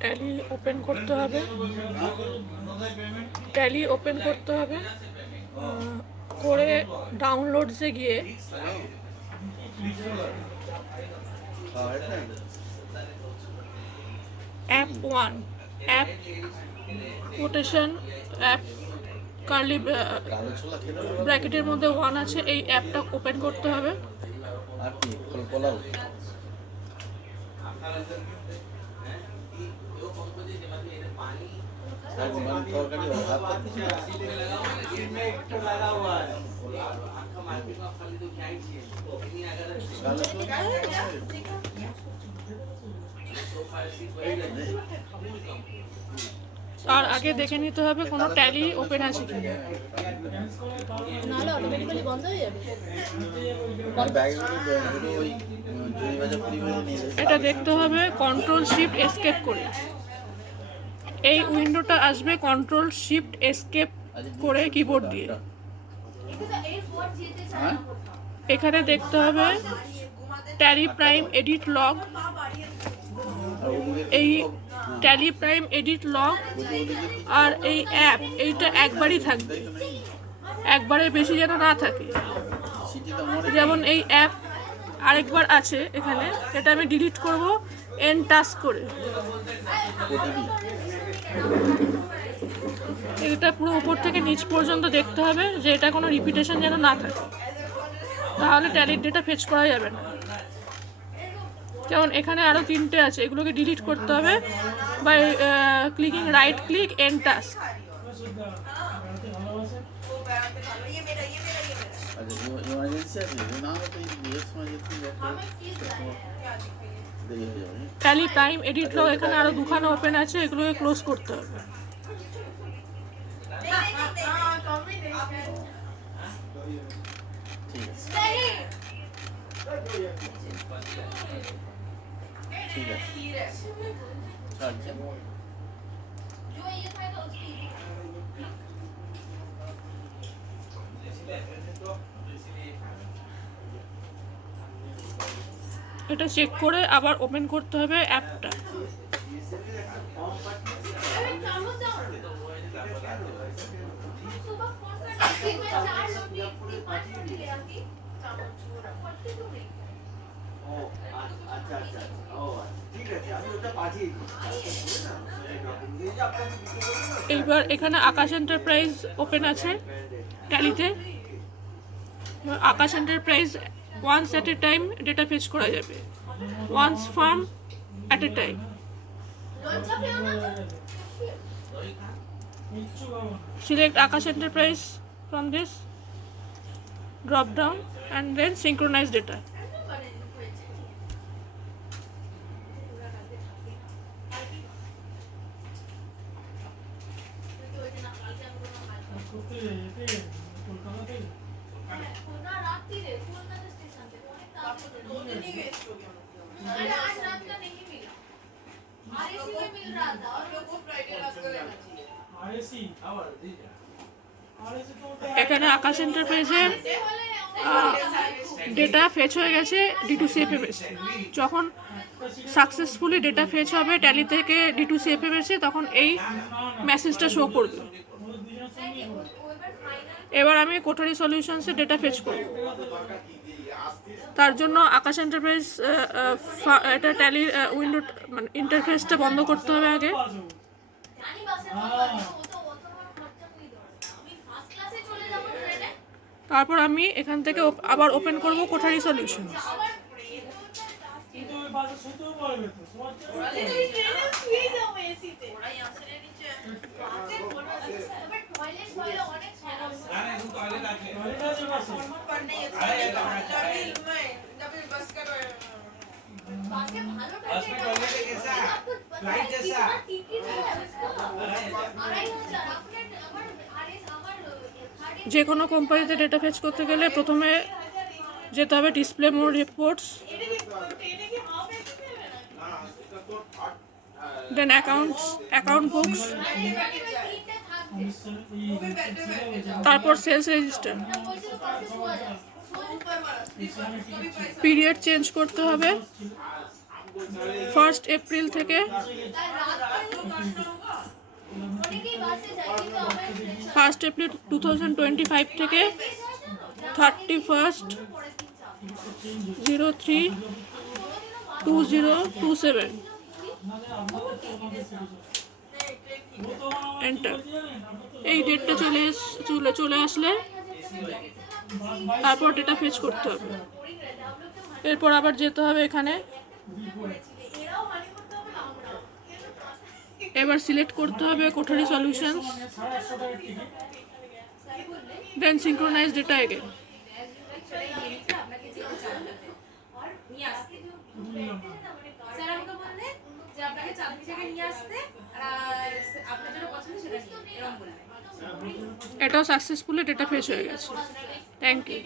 Tally open করতে হবে, tally open করতে হবে, করে ডাউনলোডসে গিয়ে app 1 app quotation app curly ব্র্যাকেটের মধ্যে 1 আছে, এই অ্যাপটা ওপেন করতে হবে। আর আগে দেখে নিতে হবে কোনো ট্যালি ওপেন আছে কি না, নাহলে অটোমেটিক্যালি বন্ধ হয়ে যাবে। এটা দেখতে হবে কন্ট্রোল শিফট এসকেপ করে। এই উইন্ডোটা আসবে কন্ট্রোল শিফট এসকেপ করে কিবোর্ড দিয়ে। এখানে দেখতে হবে ট্যালি প্রাইম এডিট লগ, এই ট্যালি প্রাইম এডিট লগ আর এই অ্যাপ, এইটা একবারই থাকবে, একবারে বেশি যেন না থাকে। যেমন এই অ্যাপ আরেকবার আছে এখানে, এটা আমি ডিলিট করব এন্ড টাস্ক করে। এটা পুরো উপর থেকে নিচ পর্যন্ত দেখতে হবে যে এটা কোনো রিপিটেশন যেন না থাকে, তাহলে ট্যালির ডেটা ফেচ করা যাবে না। যেমন এখানে আরও 3টে আছে, এগুলোকে ডিলিট করতে হবে by clicking right click end task. Tally time edit log এখানে আরও 2খানা ওপেন আছে, এগুলোকে ক্লোজ করতে হবে। ঠিক আছে, এটা চেক করে আবার ওপেন করতে হবে অ্যাপটা। এইবার এখানে আকাশ এন্টারপ্রাইজ ওপেন আছে ট্যালিতে। Akash enterprise once at a time data fetch করা যাবে, once firm at a time. Select Akash Enterprise from this drop down and then synchronize data. এখানে আকাশ এন্টারপ্রাইজে ডেটা ফেচ হয়ে গেছে D2CFMS। যখন সাকসেসফুলি ডেটা ফেচ হবে tally থেকে D2CFMS, তখন এই মেসেজটা শো করবে। এবার আমি কোঠারি সলিউশনসে ডেটা ফেচ করব। তার জন্য আকাশ এন্টারপ্রাইজ এটা ট্যালির উইন্ডো মানে ইন্টারফেসটা বন্ধ করতে হবে আগে। তারপর আমি এখান থেকে আবার ওপেন করব কোঠারি সলিউশন। যে কোনো কোম্পানিতে ডেটা ফেচ করতে গেলে প্রথমে যেতে হবে ডিসপ্লে মোর রিপোর্টস, দেন অ্যাকাউন্ট বুকস, তারপর সেলস রেজিস্টার। পিরিয়ড চেঞ্জ করতে হবে, 1 এপ্রিল থেকে 1 এপ্রিল 2025 থেকে 31/03/2027 এন্টার। এই ডেটটা চলে আসলে তারপর ডেটা ফেচ করতে হবে। এরপর আবার যেতে হবে এখানে, এবার সিলেক্ট করতে হবে কোঠারি সলিউশনস, দেন সিঙ্ক্রোনাইজ ডেটা এগেন। স্যার আমাকে বললেন যে আপনাকে চাঁদনি জায়গায় নিয়ে আসতে আর আপনার যেটা পছন্দ সেটা নিয়ে এরকম বললেন। এটাও সাকসেসফুলি ডেটা ফেচ হয়ে গেছে। Thank you.